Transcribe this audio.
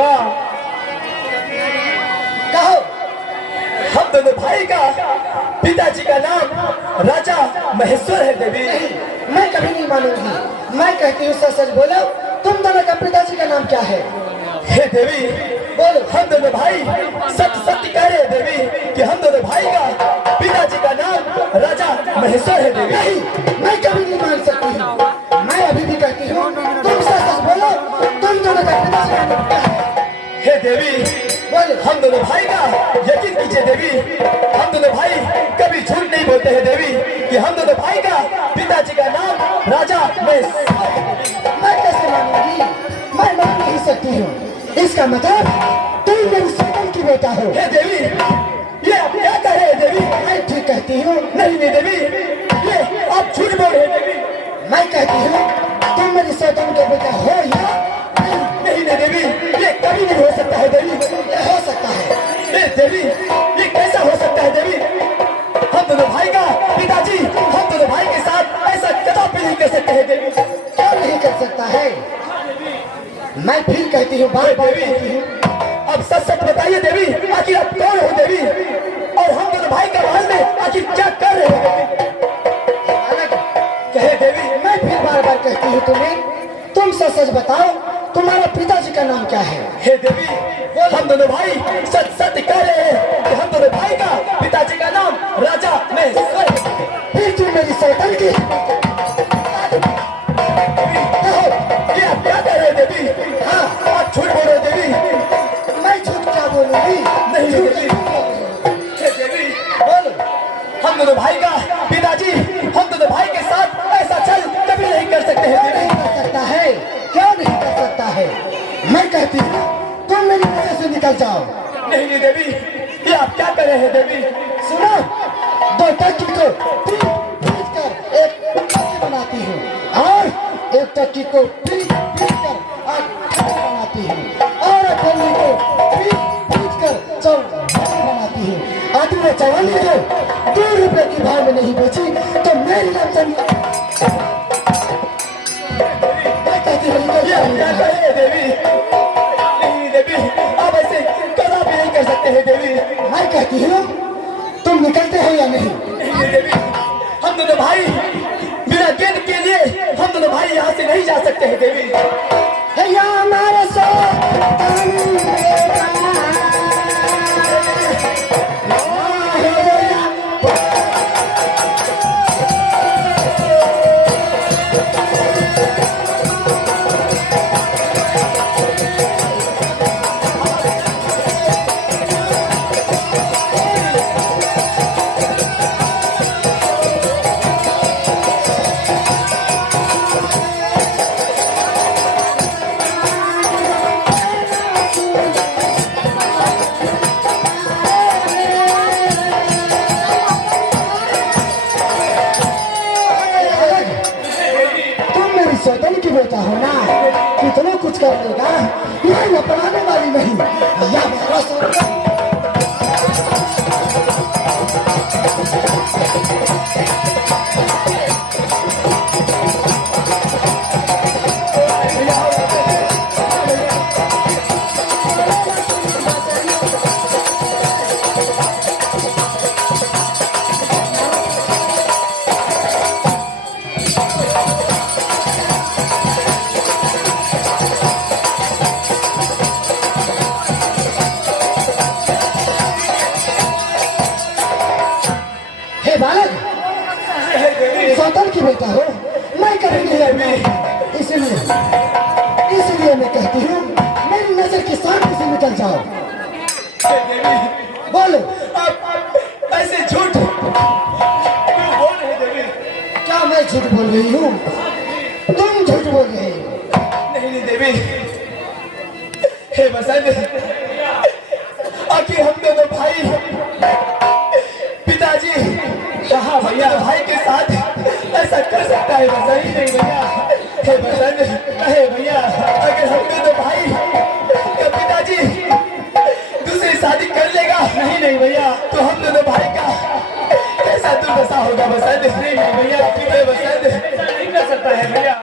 वाह, कहो। हम दोनों भाई का पिताजी का नाम राजा महेश्वर है देवी। मैं कभी नहीं मानूंगी। मैं कहती हूँ सच सच बोलो, तुम दोनों का पिताजी का नाम क्या है? हे देवी, बोलो। हम दोनों भाई सत्य सत्य कह रहे हैं देवी कि हम दोनों भाई का पिताजी का नाम राजा महेश्वर है देवी। नहीं, मैं कभी नहीं मान सकती हूँ। मैं अभी भी कहती हूँ, तुम सच सच बोलो, तुम दोनों का पिताजी का नाम क्या है? हे देवी, बोलो। हम दोनों भाई का यकीन कीजिए देवी, हम दोनों भाई कभी झूठ नहीं बोलते हैं देवी कि हम दोनों भाई का पिताजी का नाम राजा महेश्वर। मैं कैसे मानूंगी? मैं मान नहीं सकती हूँ। इसका मतलब तुम मेरी स्वतंत्र की बेटा हो। हे देवी, ये आप क्या कह रहे हैं देवी? मैं ठीक कहती हूँ। नहीं नहीं देवी, ये आप झूठ बोल रहे हैं देवी। मैं कहती हूँ तुम मेरी स्वतंत्र के बेटा हो या नहीं नहीं देवी, ये कभी नहीं हो सकता है देवी। ये हो सकता है। ए देवी, ये कैसा हो सकता है देवी? हम दोनों भाई का पिताजी हम दोनों भाई के साथ ऐसा कदापि नहीं कर सकते हैं देवी। क्यों नहीं कर सकता है? मैं फिर कहती हूँ, बार बार कहती हूँ। अब सच सच बताइए देवी, आखिर आप कौन हो देवी, और हम दोनों भाई का महल में आखिर क्या कर रहे हैं? अलग कहे देवी। मैं फिर बार बार कहती हूँ तुम्हें, तुम सच सच बताओ, तुम्हारा पिताजी का नाम क्या है? हे देवी, हम दोनों भाई सच सच कह रहे हैं कि हम दोनों भाई का पिताजी का नाम राजा महेश्वर। फिर तुम मेरी स्वतंत्र की कहो। ये आप क्या कह रहे हैं देवी? हाँ, आप झूठ बोल रहे हैं देवी। मैं झूठ क्या बोलूंगी? नहीं झूठ देवी। क्यों बोल रही हूँ? हे देवी, बोलो। हम दोनों भाई का पिताजी हम दोनों भाई के साथ ऐसा छल कभी नहीं कर सकते हैं क्यों नहीं कर सकता है? क्यों नहीं कर सकता है? मैं कहती हूँ तुम मेरी वजह से निकल जाओ। नहीं नहीं देवी, ये आप क्या कर रहे हैं देवी? सुनो, दो टक्की को पीट कर एक टक्की बनाती हूँ और एक टक्की को पीट कर बनाती हूँ और अठन्नी को पीट कर चौवन्नी बनाती हूँ। आदमी ने चौवन्नी को 2 रुपए की भाव में नहीं बेची तो मेरी आमदनी मैं कहती हूँ ये आप क्या कर रहे हैं देवी? नहीं देवी, आप ऐसे कदापि नहीं कर सकते हैं देवी। मैं कहती हूँ तुम निकलते हो या नहीं? नहीं देवी, हम दोनों भाई बिना गेंद के लिए हम दोनों भाई यहाँ से नहीं जा सकते हैं देवी। है या हमारे स्वतंत्र की बेटा हो ना, कितना कुछ कर लेगा। मैं अपनाने वाली नहीं या मेरा स्वतंत्र बालक स्वतंत्र की बेटा हो, मैं कभी नहीं। इसलिए मैं कहती हूँ मेरी नजर के सामने से निकल जाओ। बोलो, आप ऐसे झूठ क्यों बोल रहे हैं देवी? क्या मैं झूठ बोल रही हूँ? तुम झूठ बोल रहे हो। नहीं नहीं देवी, हे बसंत, आखिर हम दोनों भाई पिताजी कहाँ भैया भाई के साथ ऐसा कर सकता है? बसंत नहीं भैया, हे बसंत, हे भैया, अगर हम दोनों भाई का पिताजी दूसरी शादी कर लेगा नहीं नहीं भैया, तो हम दोनों भाई का कैसा दुर्दशा होगा बसंत? नहीं नहीं भैया, बसंत नहीं कर सकता है भैया।